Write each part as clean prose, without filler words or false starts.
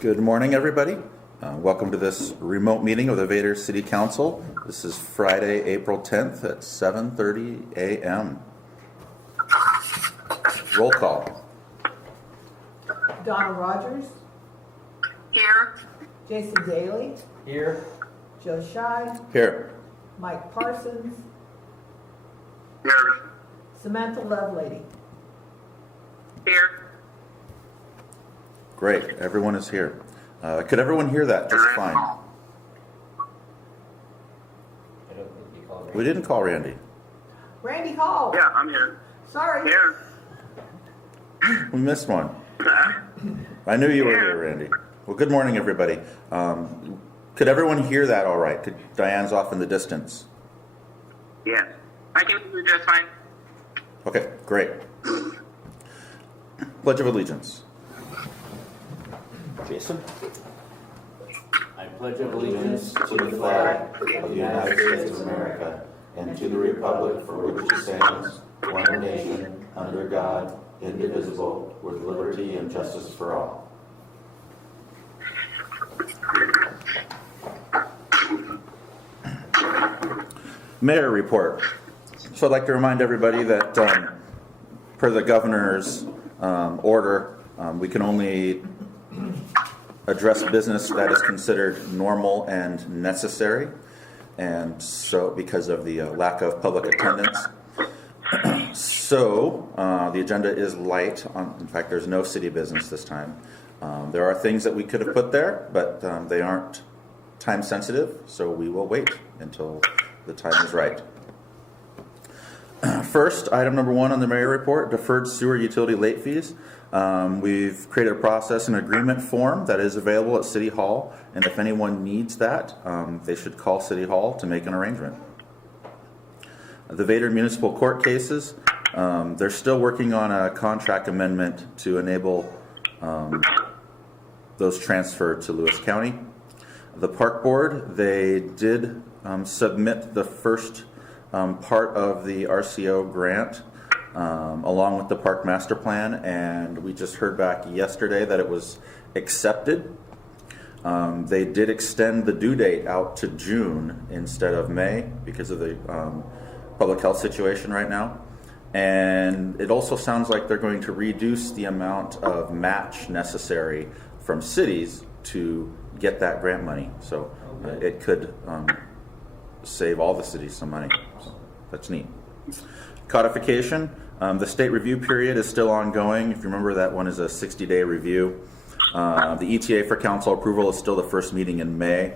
Good morning, everybody. Welcome to this remote meeting of the Vader City Council. This is Friday, April 10th at 7:30 a.m. Roll call. Donna Rogers. Here. Jason Daly. Here. Joe Scheid. Here. Mike Parsons. Here. Samantha Lovelady. Here. Great. Everyone is here. Could everyone hear that just fine? I don't think you called Randy. We didn't call Randy. Randy Hall. Yeah, I'm here. Sorry. Here. We missed one. I knew you were here, Randy. Well, good morning, everybody. Could everyone hear that all right? Diane's off in the distance. Yes. I can hear you just fine. Okay, great. Pledge of Allegiance. Jason? I pledge allegiance to the flag of the United States of America and to the republic for which it stands, one nation, under God, indivisible, with liberty and justice for all. Mayor report. So I'd like to remind everybody that per the governor's order, we can only address business that is considered normal and necessary, and so because of the lack of public attendance. So the agenda is light. In fact, there's no city business this time. There are things that we could have put there, but they aren't time sensitive, so we will wait until the time is right. First, item number 1 on the mayor report, deferred sewer utility late fees. We've created a process and agreement form that is available at City Hall, and if anyone needs that, they should call City Hall to make an arrangement. The Vader Municipal Court cases, they're still working on a contract amendment to enable those transferred to Lewis County. The Park Board, they did submit the first part of the RCO grant along with the park master plan, and we just heard back yesterday that it was accepted. They did extend the due date out to June instead of May because of the public health situation right now, and it also sounds like they're going to reduce the amount of match necessary from cities to get that grant money, so it could save all the cities some money. So that's neat. Codification, the state review period is still ongoing. If you remember, that one is a 60-day review. The ETA for council approval is still the first meeting in May.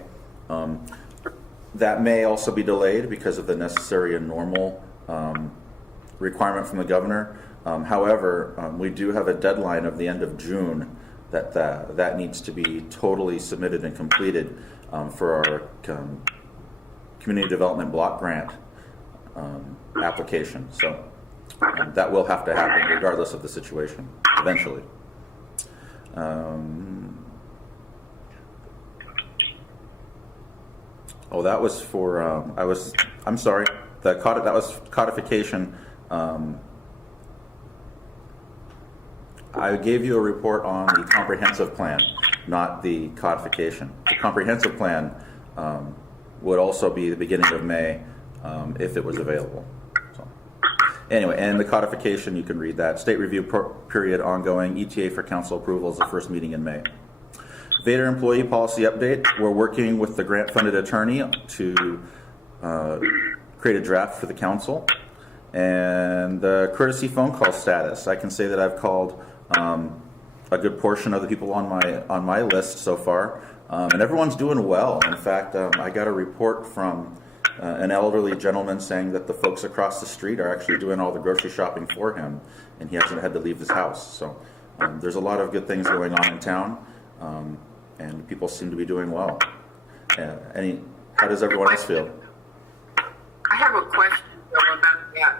That may also be delayed because of the necessary and normal requirement from the governor. However, we do have a deadline of the end of June that needs to be totally submitted and completed for our community development block grant application. So that will have to happen regardless of the situation eventually. That was for I'm sorry, that was codification. I gave you a report on the comprehensive plan, not the codification. The comprehensive plan would also be the beginning of May if it was available. So, anyway, and the codification, you can read that. State review period ongoing. ETA for council approval is the first meeting in May. Vader employee policy update. We're working with the grant-funded attorney to create a draft for the council. And the courtesy phone call status. I can say that I've called a good portion of the people on my list so far, and everyone's doing well. In fact, I got a report from an elderly gentleman saying that the folks across the street are actually doing all the grocery shopping for him, and he hasn't had to leave his house. So there's a lot of good things going on in town, and people seem to be doing well. How does everyone else feel? I have a question about that. Yes.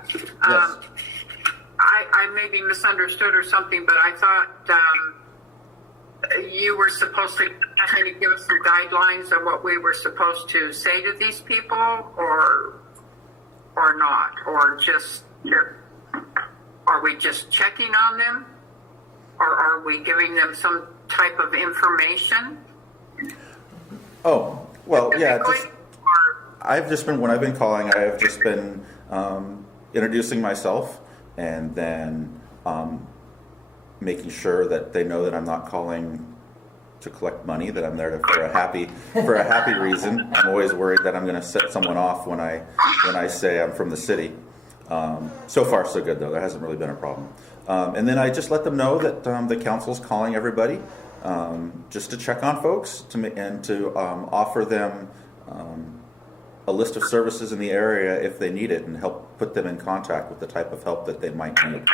I maybe misunderstood or something, but I thought you were supposed to kind of give us some guidelines on what we were supposed to say to these people, or not, or just are we just checking on them, or are we giving them some type of information? Oh, well, yeah, Typically, just, or- when I've been calling, I have just been introducing myself and then making sure that they know that I'm not calling to collect money, that I'm there for a happy reason. I'm always worried that I'm going to set someone off when I say I'm from the city. So far, so good though. That hasn't really been a problem. And then I just let them know that the council's calling everybody just to check on folks and to offer them a list of services in the area if they need it and help put them in contact with the type of help that they might need.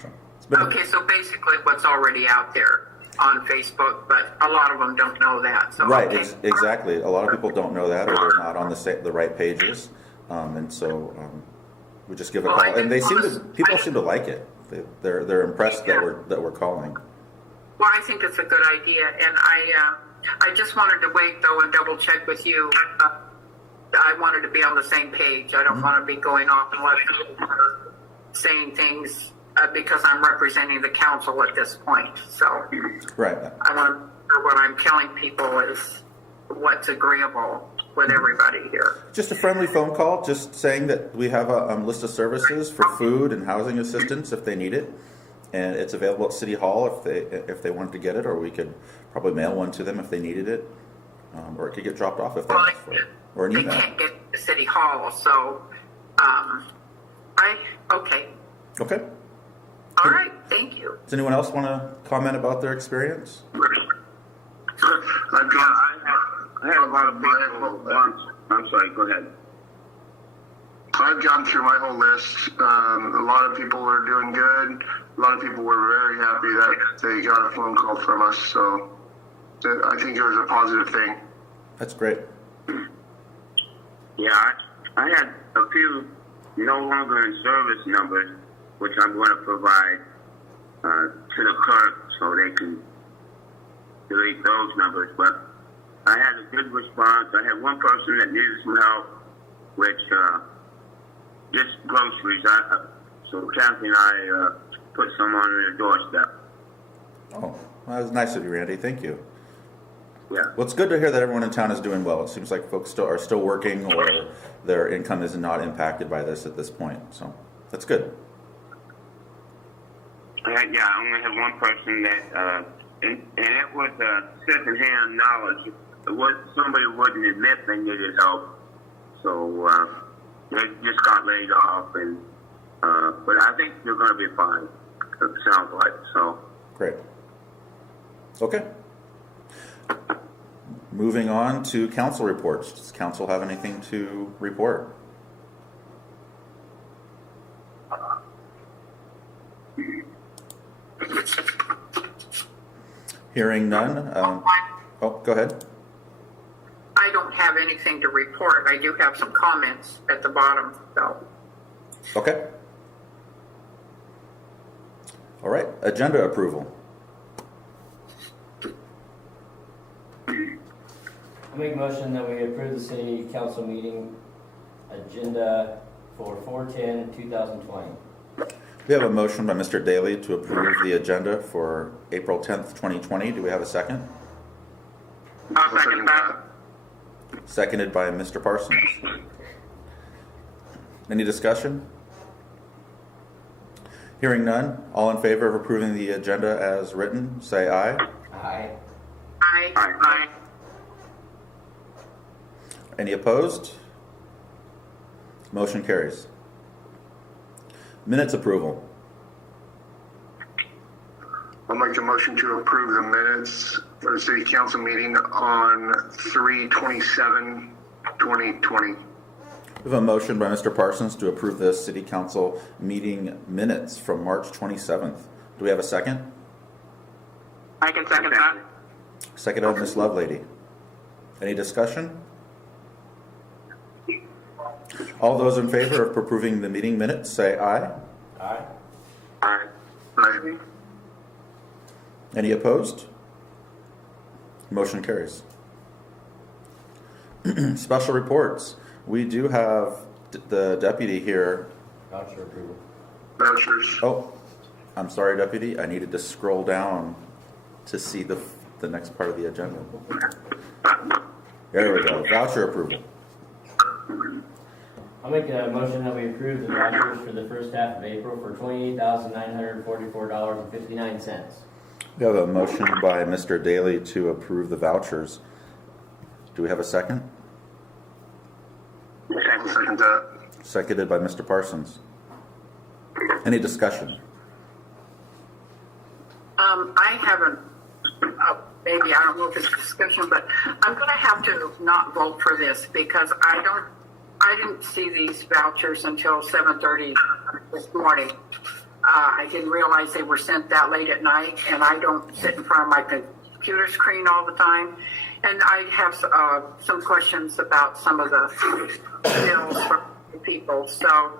So, it's been Okay, so basically what's already out there on Facebook, but a lot of them don't know that. So, right, okay. exactly. A lot of people don't know that, or they're not on the right pages, and so we just give a Well, call, I and think people seem to like it. They're impressed that we're calling. Well, I think it's a good idea, and I just wanted to wait though and double check with you. I wanted to be on the same page. I don't want to be going off and letting people are saying things because I'm representing the council at this point. So Right. I want to know what I'm telling people is what's agreeable with everybody here. Just a friendly phone call, just saying that we have a list of services for food and housing assistance if they need it, and it's available at City Hall if they wanted to get it, or we could probably mail one to them if they needed it, or it could get dropped off if they Well, asked for it, or an they email. can't get to City Hall, so okay. Okay. All right, thank you. Does anyone else want to comment about their experience? I had a lot of people. I'm sorry. Go ahead. I've gone through my whole list. A lot of people were doing good. A lot of people were very happy that they got a phone call from us. So I think it was a positive thing. That's great. Yeah, I had a few no longer in service numbers, which I'm going to provide to the clerk so they can delete those numbers. But I had a good response. I had one person that needed some help, which just groceries. So Kathy and I put some on their doorstep. Oh, well, that was nice of you, Randy. Thank you. Yeah. Well, it's good to hear that everyone in town is doing well. It seems like folks are still working, or their income is not impacted by this at this point. So that's good. I only had one person that, and it was secondhand knowledge. It was somebody wouldn't admit they needed help, so they just got laid off. And but I think they're going to be fine. It sounds like so. Great. Okay. Moving on to council reports. Does council have anything to report? Hearing none. Oh, go ahead. I don't have anything to report. I do have some comments at the bottom, so. Okay. All right. Agenda approval. I make a motion that we approve the city council meeting agenda for 4/10/2020. We have a motion by Mr. Daly to approve the agenda for April 10th, 2020. Do we have a second? I'll second that. Seconded by Mr. Parsons. Any discussion? Hearing none. All in favor of approving the agenda as written, say aye. Aye. I Any opposed? Motion carries. Minutes approval. I'll make a motion to approve the minutes for the city council meeting on 3/27/2020. We have a motion by Mr. Parsons to approve the city council meeting minutes from March 27th. Do we have a second? I can second that. Second by Ms. Lovelady. Any discussion? All those in favor of approving the meeting minutes, say aye. Aye. Aye. Aye. Any opposed? Motion carries. Special reports. We do have the deputy here. Voucher approval. Vouchers. Oh, I'm sorry, deputy. I needed to scroll down to see the next part of the agenda. There we go. Voucher approval. I'll make a motion that we approve the vouchers for the first half of April for $28,944.59. We have a motion by Mr. Daly to approve the vouchers. Do we have a second? I'll second that. Seconded by Mr. Parsons. Any discussion? I haven't, maybe, I don't know if it's discussion, but I'm going to have to not vote for this because I didn't see these vouchers until 7:30 this morning. I didn't realize they were sent that late at night, and I don't sit in front of my computer screen all the time. And I have some questions about some of the bills for people. So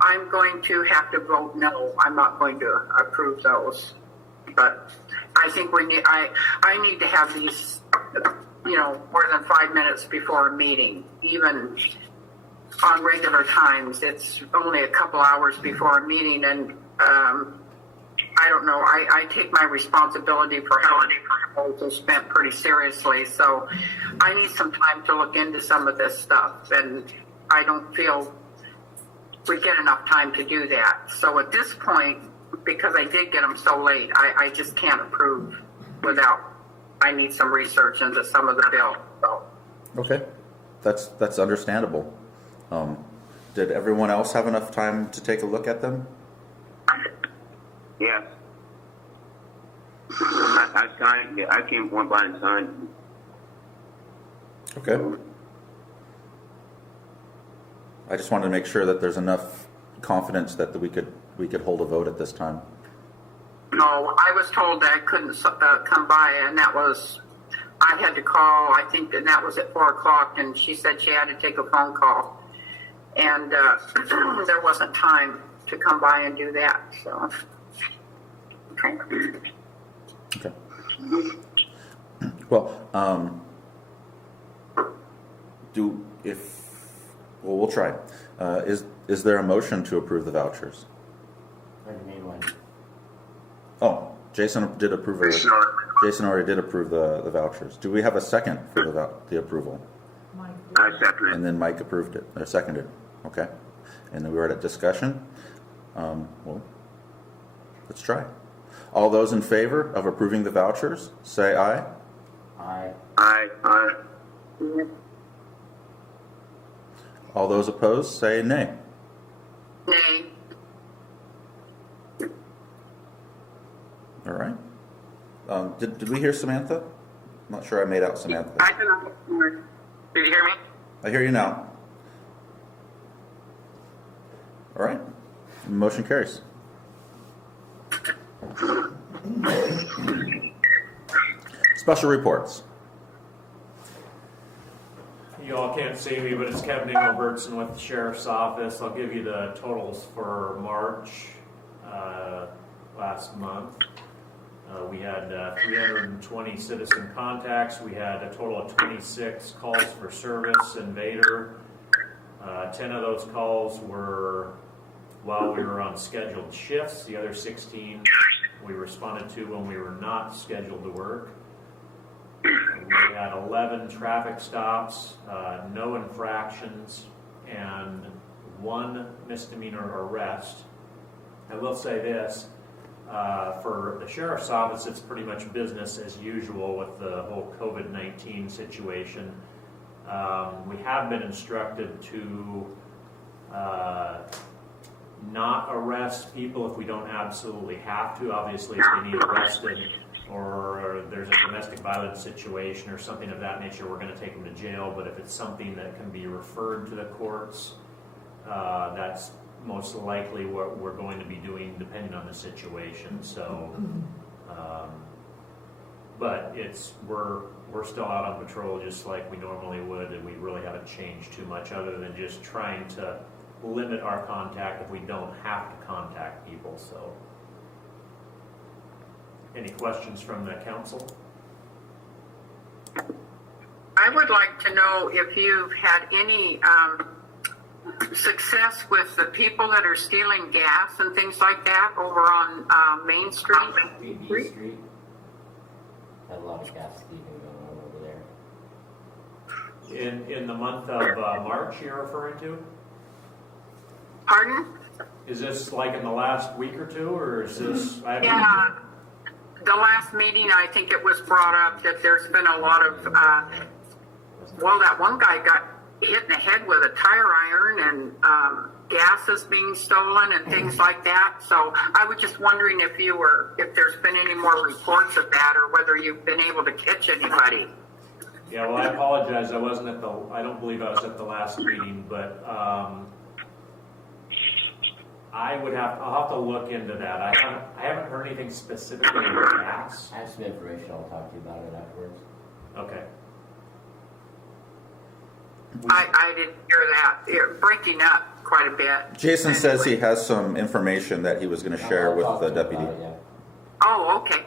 I'm going to have to vote no. I'm not going to approve those. But I think I need to have these, more than 5 minutes before a meeting, even on regular times. It's only a couple hours before a meeting, and I don't know. I take my responsibility for how it is spent pretty seriously, so I need some time to look into some of this stuff, and I don't feel we get enough time to do that. So at this point, because I did get them so late, I just can't approve without. I need some research into some of the bill. So. Okay, that's understandable. Did everyone else have enough time to take a look at them? Yes. I signed. I came one by and signed. Okay. I just wanted to make sure that there's enough confidence that we could hold a vote at this time. No, I was told that I couldn't come by, and I had to call. I think that was at 4:00, and she said she had to take a phone call, and there wasn't time to come by and do that. So, okay. Okay. Well, we'll try. Is there a motion to approve the vouchers? I already made one. Oh, Jason did approve. Jason already did approve the vouchers. Do we have a second for the approval? I second it. And then Mike approved it, or seconded. Okay. And then we were at discussion. Well, let's try. All those in favor of approving the vouchers, say aye. Aye. Aye. All those opposed, say nay. Nay. All right. Did we hear Samantha? I'm not sure I made out Samantha. I don't know. Did you hear me? I hear you now. All right. Motion carries. Special reports. You all can't see me, but it's Kevin Engelbertson with the Sheriff's Office. I'll give you the totals for March last month. We had 320 citizen contacts. We had a total of 26 calls for service in Vader. 10 of those calls were while we were on scheduled shifts. The other 16 we responded to when we were not scheduled to work. We had 11 traffic stops, no infractions, and 1 misdemeanor arrest. I will say this, for the Sheriff's Office, it's pretty much business as usual with the whole COVID-19 situation. We have been instructed to not arrest people if we don't absolutely have to. Obviously, if they need arrested or there's a domestic violence situation or something of that nature, we're going to take them to jail. But if it's something that can be referred to the courts, that's most likely what we're going to be doing depending on the situation. So, but we're still out on patrol just like we normally would, and we really haven't changed too much other than just trying to limit our contact if we don't have to contact people. So, any questions from the council? I would like to know if you've had any success with the people that are stealing gas and things like that over on Main Street. BB Street. Had a lot of gas leaking going on over there. In the month of March you're referring to? Pardon? Is this like in the last week or two, or is this? Yeah. The last meeting, I think it was brought up that there's been a lot of, well, that one guy got hit in the head with a tire iron and gas is being stolen and things like that. So I was just wondering if there's been any more reports of that or whether you've been able to catch anybody. Yeah, well, I apologize. I don't believe I was at the last meeting, but I'll have to look into that. I haven't heard anything specifically about gas. I have some information. I'll talk to you about it afterwards. Okay. I didn't hear that. You're breaking up quite a bit. Jason says he has some information that he was going to share I'll with talk the to you deputy. about it, yeah. Oh, okay.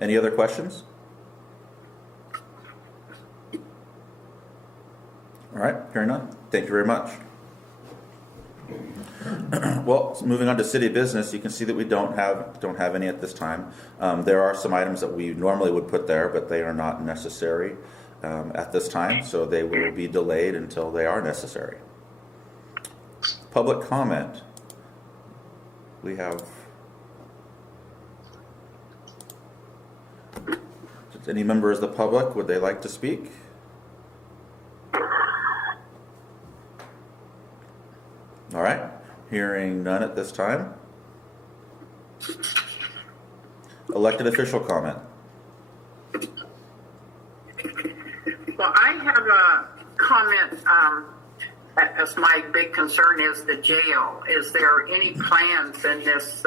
Any other questions? All right, hearing none. Thank you very much. Well, moving on to city business, you can see that we don't have any at this time. There are some items that we normally would put there, but they are not necessary at this time, so they will be delayed until they are necessary. Public comment. We have. Any members of the public, would they like to speak? All right, hearing none at this time. Elected official comment. Well, I have a comment, as my big concern is the jail. Is there any plans in this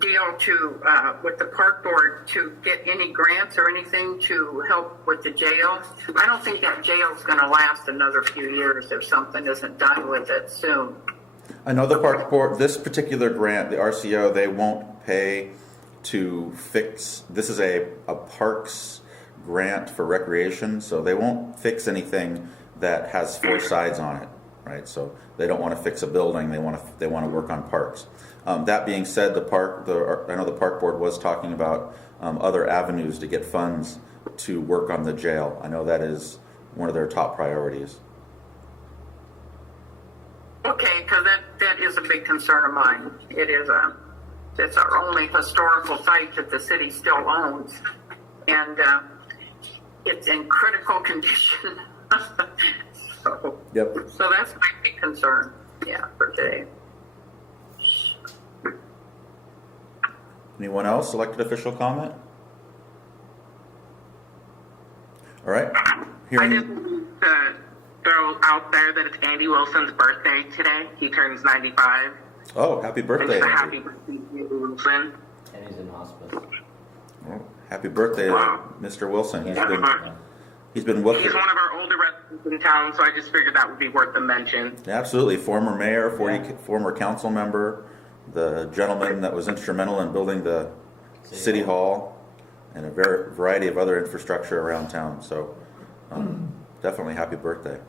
deal to, with the park board to get any grants or anything to help with the jail? I don't think that jail's going to last another few years if something isn't done with it soon. I know the park board, this particular grant, the RCO, they won't pay to fix, this is a parks grant for recreation, so they won't fix anything that has four sides on it, right? So they don't want to fix a building, they want to work on parks. That being said, I know the park board was talking about other avenues to get funds to work on the jail. I know that is one of their top priorities. Okay, because that is a big concern of mine. It's our only historical site that the city still owns, and it's in critical condition. Yep. So that's my big concern, for today. Anyone else? Elected official comment? All right. I Hearing. just want to throw out there that it's Andy Wilson's birthday today. He turns 95. Oh, happy birthday. It's a Andy. happy birthday, Andy Wilson. And he's in hospice. Oh, happy birthday, Mr. Wilson. He's been He's working. one of our older residents in town, so I just figured that would be worth a mention. Absolutely, former mayor, former council member, the gentleman that was instrumental in building the city hall, and a variety of other infrastructure around town. So, definitely happy birthday.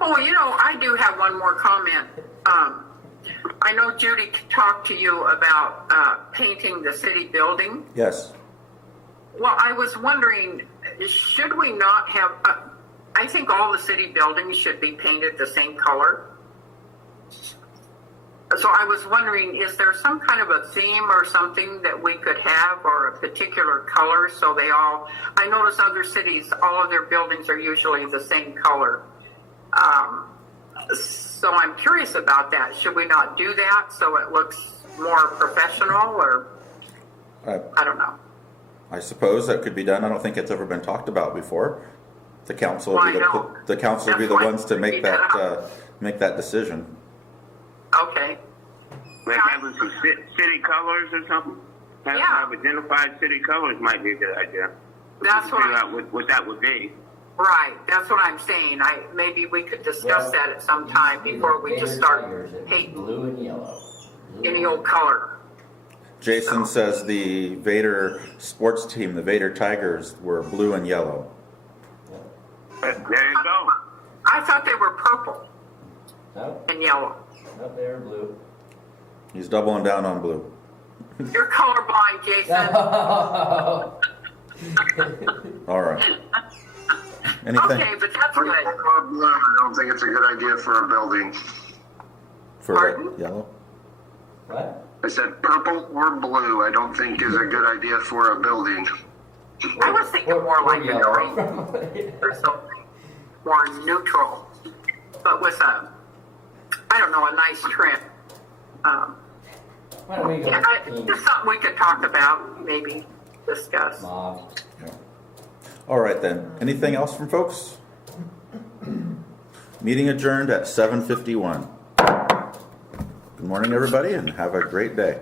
Oh, I do have one more comment. I know Judy talked to you about painting the city building. Yes. Well, I was wondering, should we not have, I think all the city buildings should be painted the same color. So I was wondering, is there some kind of a theme or something that we could have, or a particular color so they all, I notice other cities, all of their buildings are usually the same color. So I'm curious about that. Should we not do that so it looks more professional, or I don't know. I suppose that could be done. I don't think it's ever been talked about before. The council will be the council will be the ones to make that decision. Okay. Like having some city colors or something. Have identified city colors might be a good idea. That's what figure out what that would be. Right, that's what I'm saying. Maybe we could discuss that at some time before we just start painting Blue and yellow. any old color. Jason says the Vader sports team, the Vader Tigers, were blue and yellow. There you go. I thought they were purple No, and yellow. no, they're blue. He's doubling down on blue. You're colorblind, Jason. All right. Anything Okay, but that's good. I don't think it's a good idea for a building. for Pardon? yellow? What? I said purple or blue, I don't think is a good idea for a building. I was thinking more like a yellow. green or something, more neutral, but with a, I don't know, a nice trim. Why don't we go Yeah, with just something we could talk about, maybe discuss. mauve? All right then. Anything else from folks? Meeting adjourned at 7:51. Good morning, everybody, and have a great day.